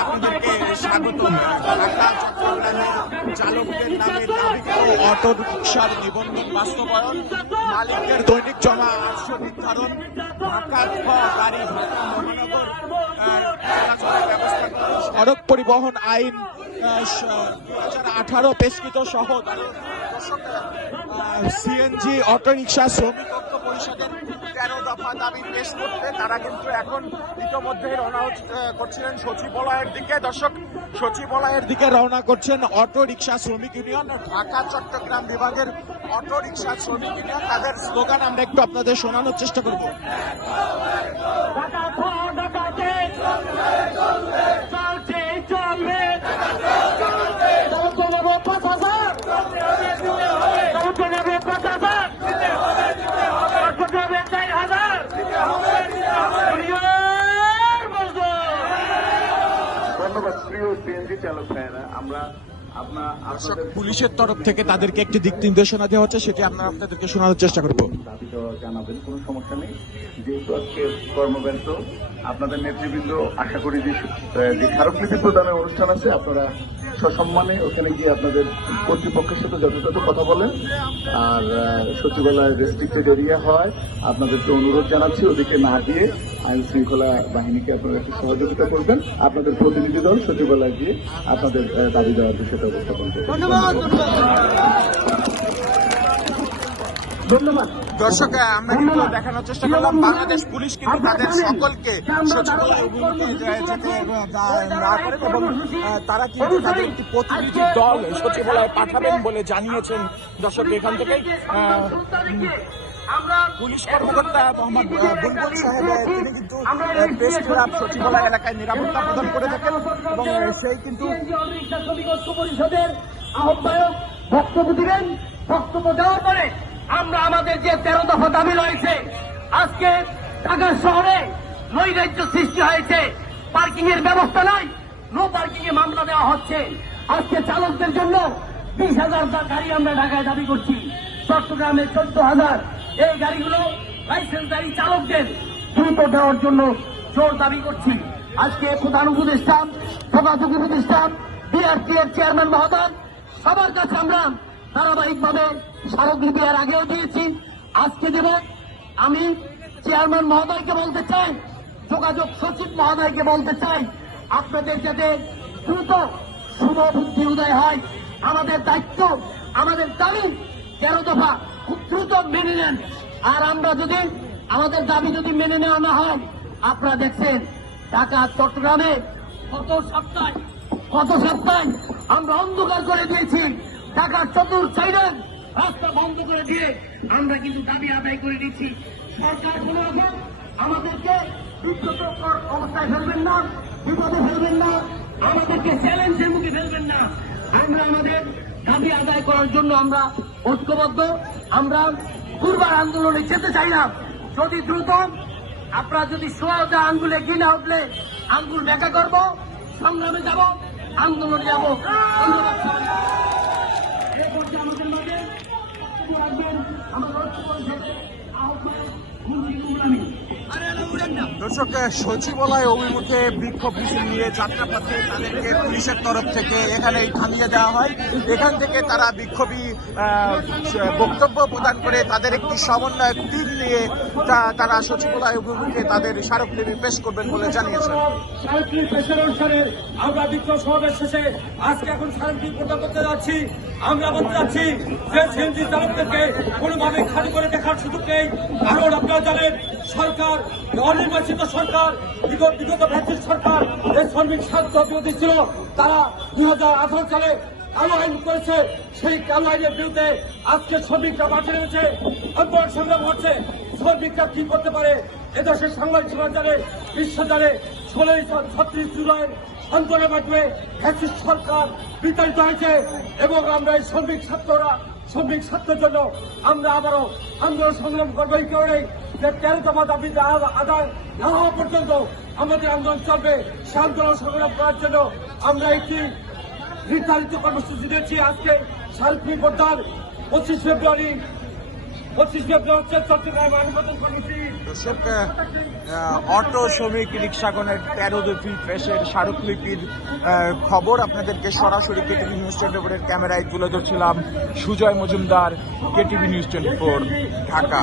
আপনাদেরকে স্বাগত। চালকদের নামে অটো রিকশার নিবন্ধন বাস্তবায়ন, মালিকদের দৈনিক জমা 800 নির্ধারণ, ঢাকার গাড়ি ঢাকা মহানগর সড়ক পরিবহন আইন 2018 পেশকৃত সহ সিএনজি অটোরিকশা শ্রমিক ঐক্য পরিষদের 13 দফা দাবি পেশ করতে তারা কিন্তু এখন ইতিমধ্যে রওনা করছিলেন সচিবালয়ের দিকে। দর্শক, সচিবালয়ের দিকে রওনা করছেন অটো রিকশা শ্রমিক ইউনিয়ন, ঢাকা চট্টগ্রাম বিভাগের অটো রিকশা শ্রমিক ইউনিয়ন। তাদের স্লোগান আমরা একটু আপনাদের শোনানোর চেষ্টা করব। ধন্যবাদ প্রিয় সিএনজি চালক ভাইয়েরা। আমরা পুলিশের তরফ থেকে তাদেরকে একটি দিক নির্দেশনা দেওয়া হচ্ছে, সেটি আমরা আপনাদেরকে শোনানোর চেষ্টা করবো। দাবি দেওয়া জানাবেন, কোনো সমস্যা নেই। যেহেতু আজকে কর্মব্যস্ত আপনাদের নেতৃবৃন্দ, আশা করি যে স্মারকলিপি প্রদানের অনুষ্ঠান আছে, আপনারা সসম্মানে ওখানে গিয়ে আপনাদের কর্তৃপক্ষের সাথে যথাযথ কথা বলেন। আর সচিবালয় রেস্ট্রিক্টেড এরিয়া হয়, আপনাদেরকে অনুরোধ জানাচ্ছি ওদিকে না গিয়ে আইন শৃঙ্খলা বাহিনীকে আপনারা একটু সহযোগিতা করবেন। আপনাদের প্রতিনিধি দল সচিবালয়ে গিয়ে আপনাদের দাবি দেওয়ার বিষয়টা উপস্থাপন করবেন। ধন্যবাদ। দর্শক, আমরা কিন্তু দেখানোর চেষ্টা করলাম বাংলাদেশ পুলিশ কিন্তু তাদের সকলকে সচিবালয় অভিমুখে যেতে না করে এবং তারা কিন্তু তাদের একটি প্রতিনিধি দল সচিবালয়ে পাঠাবেন বলে জানিয়েছেন। দর্শক, এখান থেকেই পুলিশ কর্মকর্তা মোহাম্মদ বুলবুল সাহেব তিনি কিন্তু প্রেস ক্লাব সচিবালয় এলাকায় নিরাপত্তা প্রদান করে থাকেন এবং সেই কিন্তু পরিষদের আহ্বায়ক বক্তব্য দিবেন। বক্তব্য দেওয়ার পরে আমরা আমাদের যে 13 দফা দাবি রয়েছে, আজকে ঢাকা শহরে নৈরাজ্য সৃষ্টি হয়েছে, পার্কিং এর ব্যবস্থা নাই, নো পার্কিং এ মামলা দেওয়া হচ্ছে। আজকে চালকদের জন্য 20,000 গাড়ি আমরা ঢাকায় দাবি করছি, চট্টগ্রামে 14,000। এই গাড়িগুলো লাইসেন্সধারী চালকদের দ্রুত দেওয়ার জন্য জোর দাবি করছি। আজকে প্রধান উপদেষ্টা, যোগাযোগ উপদেষ্টা, বিআরটি এর চেয়ারম্যান মহোদয়, সবার কাছে আমরা ধারাবাহিকভাবে স্মারকলিপি এর আগেও দিয়েছি, আজকে দেব। আমি চেয়ারম্যান মহোদয়কে বলতে চাই, যোগাযোগ সচিব মহোদয়কে বলতে চাই, আপনাদের যাতে দ্রুত শুভ বুদ্ধি উদয় হয়। আমাদের দায়িত্ব, আমাদের দাবি 13 দফা খুব দ্রুত মেনে নেন। আর আমরা যদি আমাদের দাবি যদি মেনে নেওয়া না হয়, আপনারা দেখছেন ঢাকা চট্টগ্রামে গত সপ্তাহে আমরা অন্ধকার করে দিয়েছি। ঢাকার চতুর সাইডের রাস্তা বন্ধ করে দিয়ে আমরা কিন্তু দাবি আদায় করে দিচ্ছি। সরকার কোনো রকম আমাদেরকে বিব্রতকর অবস্থায় ফেলবেন না, বিপদে ফেলবেন না, আমাদেরকে চ্যালেঞ্জের মুখে ফেলবেন না। আমরা আমাদের দাবি আদায় করার জন্য আমরা ঐক্যবদ্ধ। আমরা পূর্বার আন্দোলনে যেতে চাই না। যদি দ্রুত আপনারা যদি সোজা আঙ্গুলে গিয়ে না উঠলে আঙ্গুল ব্যাখ্যা করব, সংগ্রামে যাব, আন্দোলনে যাব। ধন্যবাদ। আমাদের মাঝে আমাদের ঐক্য পরিষদের আহ্বায়ক দর্শক, সচিবালয় অভিমুখে বিক্ষোভ মিছিল নিয়ে যাত্রাপথে তাদেরকে পুলিশের তরফ থেকে এখানে থামিয়ে দেওয়া হয়। এখান থেকে তারা বিক্ষোভী বক্তব্য প্রদান করে তাদের একটি সমন্বয়ক টিম নিয়ে তারা সচিবালয় অভিমুখে তাদের স্মারকলিপি পেশ করবেন বলে জানিয়েছেন। স্মারকলিপি পেশের অনুসারে আমরা বিক্ষোভ সমাবেশ শেষে আজকে এখন স্মারকলিপি প্রদান করতে যাচ্ছি। আমরা বলতে যাচ্ছি যে সিএনজি চালকদেরকে কোনোভাবে খালি করে দেখার সুযোগ নেই। কারণ আপনারা জানেন সরকার, অনির্বাচিত সরকার, বিগত ফ্যাসিস্ট সরকার এই শ্রমিক স্বার্থ বিরোধী ছিল। তারা 2018 সালে কালো আইন করেছে। সেই কালো আইনের বিরুদ্ধে আজকে শ্রমিকরা মাঠে নেমেছে, আন্দোলন সংগ্রাম হচ্ছে। শ্রমিকরা কি করতে পারে এদেশের সাংবাদিক সমাজ জানে, বিশ্ব জানে। 36 জুলাইয়ের আন্দোলনের মাধ্যমে ফ্যাসিস্ট সরকার বিতাড়িত হয়েছে এবং আমরা এই শ্রমিক স্বার্থের জন্য আমরা আবারও আন্দোলন সংগ্রাম করবো। এই কারণে যে 13 দফা দাবি আদায় না হওয়া পর্যন্ত আমাদের আন্দোলন চলবে। সে আন্দোলন সংগ্রাম করার জন্য আমরা একটি নির্ধারিত কর্মসূচি দিয়েছি। আজকে স্মারকলিপি প্রদান 25 ফেব্রুয়ারি 25 ফেব্রুয়ারি হচ্ছে চট্টগ্রাম মানববন্ধন কর্মসূচি। দর্শক, অটো শ্রমিক রিক্সাগণের 13 দফি পেশের স্মারকলিপির খবর আপনাদেরকে সরাসরি কেটিভি নিউজ 24 ক্যামেরায় তুলে ধরছিলাম। Sujoy Majumdar, KTV news 24, Dhaka.